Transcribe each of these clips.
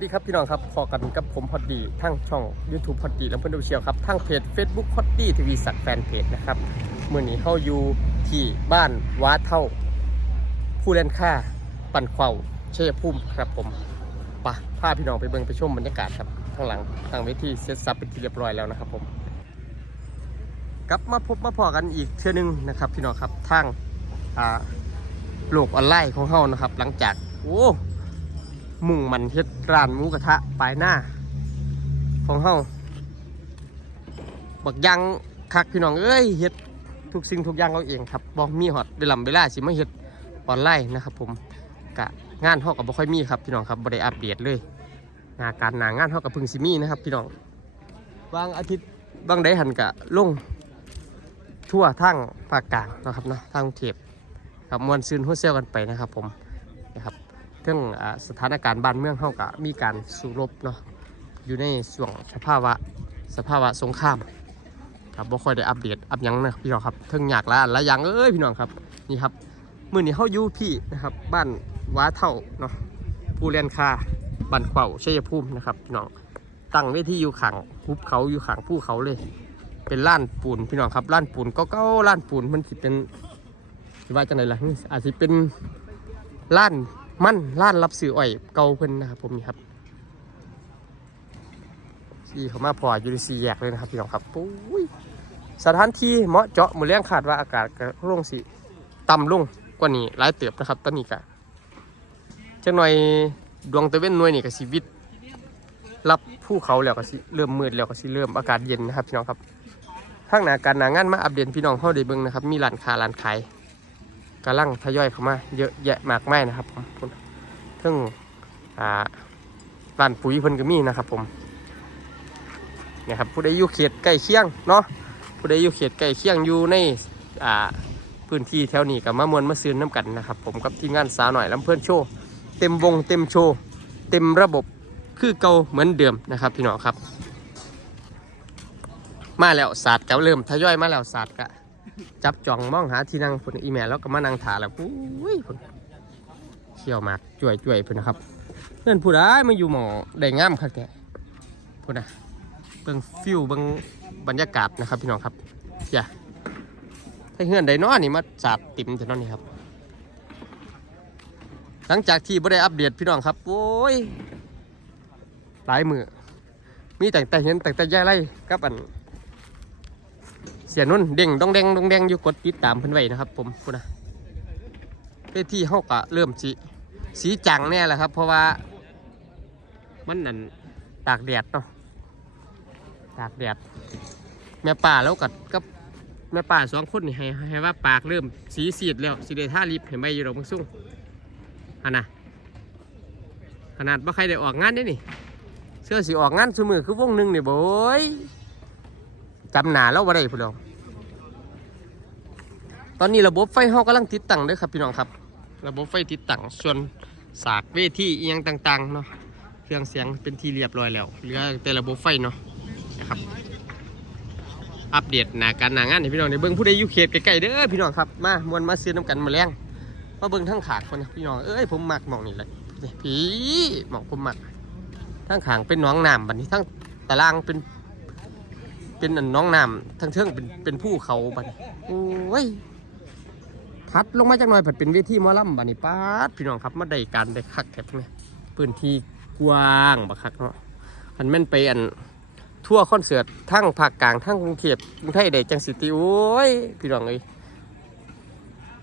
สวัสดีครับพี่น้องครับพอกันกับผมพอดีทั้งช่อง YouTube พอดีและเพื่อนดูเชียวครับทั้งเพจ Facebook พอดดีทีวีสักแฟนเพจนะครับเมื่อนี้เข้าอยู่ที่บ้านว้าเท่า ผู้เล่นค่าปั่นเข่าเชยภูมิครับผมไปะพาพี่น้องไปเบิ่งไปชมบรรยากาศครับข้างหลังทางเวทีเซตซับเป็นที่เรียบร้อยแล้วนะครับผมกลับมาพบมาพอกันอีกเทื่อนึงนะครับพี่น้องครับทางอาโลกออนไลน์ของเฮานะครับ หลังจากโอ้ มุ่งมันเฮ็ดร้านหมูกระทะปลายหน้า ของเฮาบักยังคักพี่น้องเอ้ยเฮ็ดทุกสิ่งทุกอย่างเอาเองครับบ่มีฮอดเวลาเวลาสิมาเฮ็ดออนไลน์นะครับผมกะงานเฮาก็บ่ค่อยมีครับพี่น้องครับบ่ได้อัปเดตเลยหน้าการหนางานเฮาก็เพิ่งสิมีนะครับพี่น้องบางอาทิตย์บางใดหันกะลงทั่วทั้งภาคกลางนะครับนะทางกรุงเทพครับมวนซืนหัวเซลกันไปนะครับผม นะครับเรื่องสถานการณ์บ้านเมืองเฮาก็มีการสู้รบเนาะอยู่ในช่วงสภาวะสภาวะสงครามครับบ่ค่อยได้อัปเดตอัปยังนะพี่น้องครับเทิงอยากละละยังเอ้ยพี่น้องครับนี่ครับมื้อนี้เฮาอยู่พี่นะครับ บ้านว้าเท่าเนาะผู้เรียนคาบ้านเขวาชัยภูมินะครับพี่น้องตั้งเวทีอยู่ข้างภูเขาอยู่ข้างภูเขาเลย เป็นล้านปูนพี่น้องครับล้านปูนก็เก่าล้านปูนมันสิเป็นสิว่าจังไดล่ะอาจสิเป็นล้าน มันล้านรับซื้ออ้อยเก่าเพิ่นนะครับผมนี่ครับซีเขามาพออยู่ในซีแยกเลยนะครับพี่น้องครับปุ้ยสถานที่เหมาะเจาะมือเลี้ยงขาดว่าอากาศก็ลงสิต่ำลงกว่านี้หลายเติบนะครับตอนนี้ก็จังหน่อยดวงตะเว้นหน่วยนี่ก็สิวิต รับภูเขาแล้วก็สิเริ่มมืดแล้วก็สิเริ่มอากาศเย็นนะครับพี่น้องครับข้างหน้าการหนางานมาอัปเดตพี่น้องเข้าได้เบิ่งนะครับมีร้านค้าร้านขาย กำลังทยอยเข้ามาเยอะแยะมากมายนะครับผมซึ่งอ่าร้านปุ๋ยเพิ่นก็มีนะครับผมเนี่ยครับผู้ใดอยู่เขตใกล้เคียงเนาะผู้ใดอยู่เขตใกล้เคียงอยู่ในพื้นที่แถวนี้กับมามวนมาซื้อน้ำกันนะครับ ผมกับทีมงานสาวหน่อยลำเพื่อนโชว์เต็มวงเต็มโชว์เต็มระบบคือเก่าเหมือนเดิมนะครับพี่น้องครับ มาแล้วศาสตร์ก็เริ่มทยอยมาแล้วศาสตร์ก็ จับจ่องมองหาที่นั่งพุ่นอีแม่แล้วก็มานั่งถาแล้วปุ้ยพุ่นเขี่ยวมากจ่วยจ่วยพุ่นนะครับเพื่อนผู้ใดมาอยู่หมอได้งามคักแกพุ่นนะเบิ่งฟิวเบิ่งบรรยากาศนะครับพี่น้องครับอย่าถ้เฮือนใดเน้อนี่มาสาดติ่มแต่นอนนี่ครับ หลังจากที่บ่ได้อัปเดตพี่น้องครับโอ้ยหลายมือมีแต่แต่เห็นแต่แต่ย่ายไรกับอัน เสียนุ่นเด้งดองแดงดองแดงอยู่กดติดตามเพิ่อนไว้นะครับ ผมพูดนะเวทีเฮากะเริ่มสีสีจังแน่แหละครับ เพราะว่ามันนั่นตากแดดเนาะตากแดดแม่ป่าแล้วกับกับแม่ป่าสองคนนี่ให้ให้ว่าปากเริ่มสีสีดแล้วสีเดท่าลิบเห็นไหมอยู่ดอกมังสุ่งอันน่ะขนาดว่าใครได้ออกงานได้นี่ เสื้อสีออกงานสมือคือวงหนึ่งนี่โบย จำหนาแล้วว่าได้พุ่นเดียวตอนนี้ระบบไฟเฮากำลังติดตั้งด้วยครับพี่น้องครับ ระบบไฟติดตั้งส่วนสากเวทีเอียงต่างๆเนาะ เครื่องเสียงเป็นที่เรียบร้อยแล้วเหลือแต่ระบบไฟเนาะนะครับ อัปเดตหนาการหนางานให้พี่น้องในเบิ้งผู้ใดอยู่เขตใกล้ๆเด้อพี่น้องครับ มามวนมาซื้อน้ำกันมาแรงมาเบิ้งทั้งขาดคนนะพี่น้อง เอ้ยผมมักหมองนี่เลยนี่ผีหมองผมมักทั้งขางเป็นหน้องน้ำบัดนี้ทั้งตารางเป็น เป็นอันน้องน้ำทั้งเทิงเป็นเป็นภูเขาบัดนี้โอ้ยพัดลงมาจากหน่อยผัดเป็นเวทีมอลำบัดนี้ป้าดพี่น้องครับมาได้การได้คักแถบเนี่ยพื้นที่กว้างบักคักเนาะมันแม่นไปอันทั่วคอนเสิร์ตทั้งภาคกลางทั้งกรุงเทพกรุงไทยได้จังสิติโอ้ยพี่น้องเอ้ย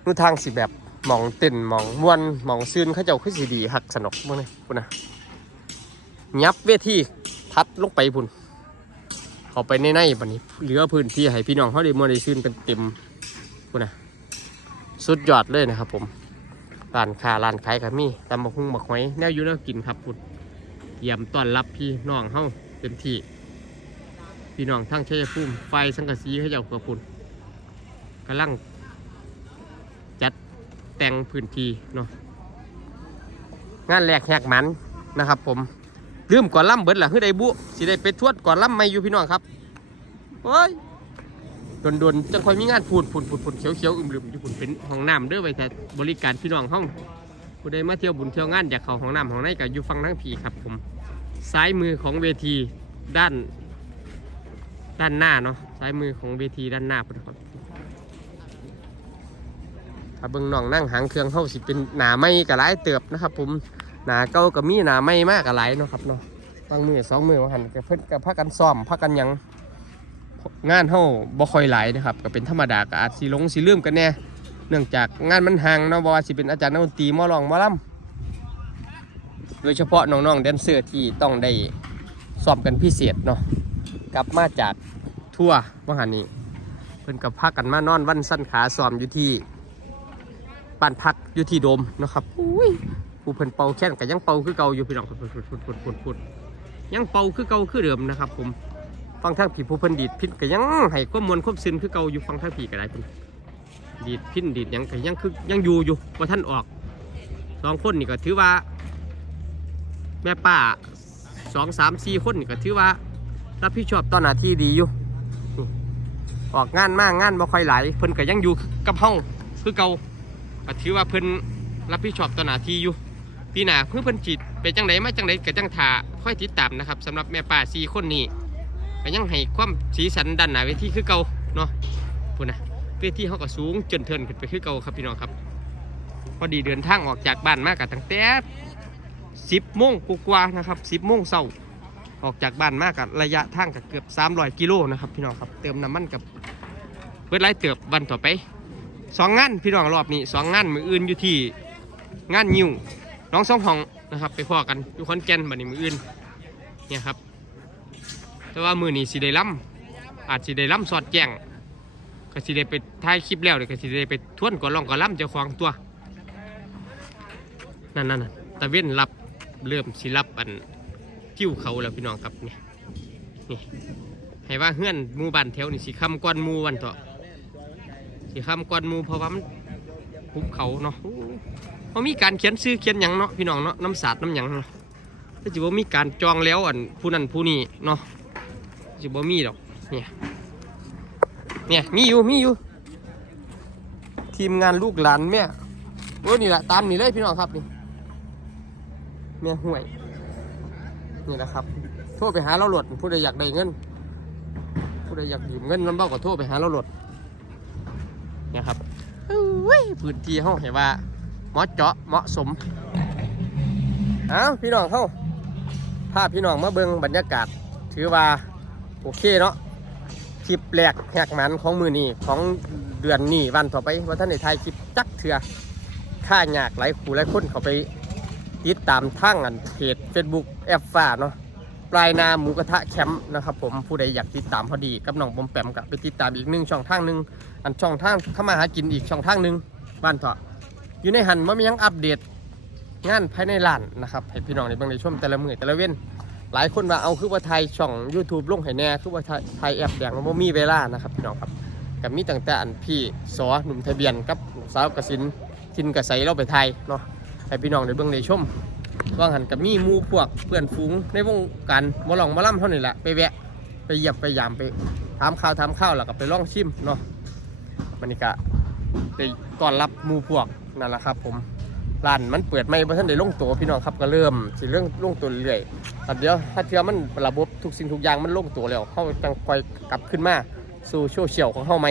นู่ทางสิแบบมองเต้นมองมวนมองซื่นเขาเจ้าคือสิดีหักสนุกมื่อนี่ยพุ่นนะยับเวทีทัดลงไปพุ่น เข้าไปในในบันนี้ เหลือพื้นที่ให้พี่น้องเขาได้มวได้ซื้นกันเต็มคุณนะสุดยอดเลยนะครับ ผมร้านค้าร้านขายกับมี่ตำบักหุ่งบักหอยแนวอยู่แนวกินครับคุณเยี่ยมต้อนรับพี่น้องเฮาเต็มที่พี่น้องทั้งชัยภูมิไฟสังกะสีให้เจ้ากับคุณกำลังจัดแต่งพื้นที่เนาะงานแรกแหกหมันนะครับผม ลืมก่อนล่ำเบิดล่ะคือได้บุสิได้ไปทวดก่อนล่ำไม่อยู่พี่น้องครับเฮ้ยโดนๆจังคอยมีงานพูดพูดพูดพูดเขียวเขียวๆอึมลืมอยู่พูดเป็นห้องน้ำเด้อไปแต่บริการพี่น้องห้องผู้ใดมาเที่ยวบุญเที่ยวงานอยากเข้าห้องน้ำห้องไหนก็อยู่ฟังทั้งผีครับผมซ้ายมือของเวทีด้าน ด้านหน้าเนาะซ้ายมือของเวทีด้านหน้าพุ่นครับถ้าเบิ่งน้องนั่งหางเครื่องเข้าสิเป็นหนาไม่กับหลายเติบนะครับผม หนาเก่ากับมีหนาไม่มากกับหลายเนาะครับเนาะบางมือสองมือมาหันกับเพิ่นกับพักกันซ้อมพักกันยังงานเฮาบ่ค่อยหลายนะครับก็เป็นธรรมดาก็อาจสิลงสิลืมกันแน่เนื่องจากงานมันห่างเนาะบ่ว่าสิเป็นอาจารย์นักดนตรีมอร้องมอลำโดยเฉพาะน้องๆแดนเซอร์ที่ต้องได้ซ้อมกันพิเศษเนาะกลับมาจากทั่วว่าหันนี้เพิ่นกับพักกันมานอนวันสั้นขาซ้อมอยู่ที่บ้านพักอยู่ที่โดมนะครับอุ้ย ผู้เพิ่นเป่าแค้นก็ยังเป่าคือเก่าอยู่พี่น้องพุดพุดพุดพุดพุดพุดพุดยังเป่าคือเก่าคือเดิมนะครับ ผมฟังทางผีผู้เพิ่นดีดพินก็ยังให้ความมวลความซึนคือเก่าอยู่ฟังทางผีก็ได้พิ่นดีดพินดีดยังก็ยังคือยังอยู่อยู่ว่าท่านออกสองคนนี่ก็ถือว่า แม่ป้าสองสามสี่คนนี่ก็ถือว่ารับผิดชอบต่อหน้าที่ดีอยู่ออกงานมากงานบ่ค่อยไหลเพิ่นก็ยังอยู่กับเฮาคือเก่าก็ถือว่าเพิ่นรับผิดชอบต่อหน้าที่อยู่ ปีหน้าเพิ่นเพิ่นจิตไปจังไดมาจังไดก็จังท่าค่อยติดตามนะครับสำหรับแม่ป้าสีคนนี้ก็ยังให้ความสีสันด้านหน้าเวทีคือเก่าเนาะพุ่นนะเวทีเฮาก็สูงจนเทินขึ้นไปคือเก่าครับพี่น้องครับ พอดีเดินทางออกจากบ้านมาก็ตั้งแต่10โมงกว่านะครับ10โมงเช้าออกจากบ้านมากกับระยะทางกับเกือบ300กิโลนะครับพี่น้องครับเติมน้ำมันกับเวลาเติบวันต่อไปสองงานพี่น้องรอบนี้สองงานมืออื่นอยู่ที่งานยิว น้องสองห้องนะครับ ไปพ่อกันอยู่ขอนแก่นบัดนี้มืออื่นเนี่ยครับ แต่ว่ามือนี้สิได้ล่ำอาจสิได้ล่ำสอดแจ้งก็สิได้ไปถ่ายคลิปแล้วเดี๋ยวก็สิได้ไปทวนก่อนลองก่อนล่ำเจ้าของตัวนั่นนั่นตะเว้นรับเริ่มสิรับอันกิ้วเขาแล้วพี่น้องครับนี่นี่ให้ว่าเฮือนมูบ้านแถวนี่สิคำก้อนมูวันต่อสิคำก้อนมูเพราะว่ามันหุบเขาเนาะ เขามีการเขียนซื้อเขียนหยังเนาะพี่น้องเนาะน้ำสาดน้ำหยังเนาะแต่จิบ่มีการจองแล้วอันผู้นั้นผู้นี้เนาะจิบ่มีดอกเนี่ยเนี่ยมีอยู่มีอยู่ ทีมงานลูกหลานแม่โอ้นี่แหละตามนี่เลยพี่น้องครับนี่แม่ห่วยนี่แหละครับ โทรไปหาเราหลดผู้ใดอยากได้เงินผู้ใดอยากยืมเงินน้ำเบ้าก็โทรไปหาเราหลดเนี่ยครับเอ้ยพื้นที่ห้องเห็นว่า มาะเจาะเหมาะสมเอาพี่น้องเข้าพาพพี่น้องมาเบิงบรรยากาศ ถือว่าโอเคเนาะคลิปแรกแหกหมันของมือนี้ของเดือนนี้วันต่อไปว่าท่านในไทยคลิปจักเถื่อค่าหยากหลายคู่หลายคนเขาไปติดตามทั้งอันเพจ Facebook แอฟฟ้าเนาะปลายนาหมูกระทะแคมป์นะครับผมผู้ใดอยากติดตามพอดีกับน้องบอมแปมกับไปติดตามอีกหนึ่งช่องทางหนึ่งอันช่องทางเข้ามาหากินอีกช่องทางหนึ่งบ้านเถาะ อยู่ในหันมันมียังอัปเดตงานภายในร้านนะครับให้พี่น้องในเบางในช่วงแต่ละมือแต่ละเว้นหลายคนว่าเอาคือว่าไทยช่อง YouTube ลงให้แน่คือว่าไทยไทยแอปแดงมันบ่มีเวลานะครับพี่น้องครับกับมีตั้งแต่อันพี่สอหนุ่มทะเบียนกับสาวกสินทินกระใสเราไปไทยเนาะให้พี่น้องในเบื้องในชมว่างหันกับมีมูพวกเพื่อนฝูงในวงการมอลองมอล่ำเท่านี้แหละไปแวะไปเหยียบไปยามไปถามข้าวถามข้าวแล้วก็ไปล่องชิมเนาะมันนี่กะ ได้ต้อนรับมูพวกนั่นแหละครับ ผมร้านมันเปิดไม่เพราะท่านได้ลงตัวพี่น้องครับก็เริ่มสิเรื่องลงตัวเรื่อยๆแต่เดี๋ยวถ้าเชื่อมันระบบทุกสิ่งทุกอย่างมันลงตัวแล้วเขาจังคอยกลับขึ้นมาสู่โซเชียลของเขาไหม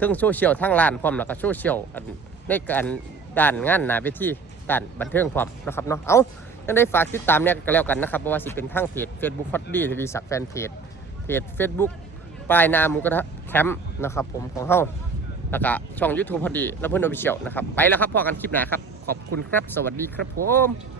ทั้งโซเชียลทั้งร้านพร้อมแล้วก็โซเชียลในการด้านงานหนาไปที่ด้านบันเทิงพร้อมนะครับเนาะเอายังได้ฝากติดตามเนี่ยก็แล้วกันนะครับเพราะว่าสิเป็นทั้งเพจ Facebook ฮอตดี้ทวีศักแฟนเพจเพจ Facebook ปลายนาหมูกระทะแคมป์นะครับผมของเฮา แล้วก็ช่อง YouTube พอดี และเพื่อนโอฟิเชียลนะครับ ไปแล้วครับพอกันคลิปหน้าครับ ขอบคุณครับ สวัสดีครับผม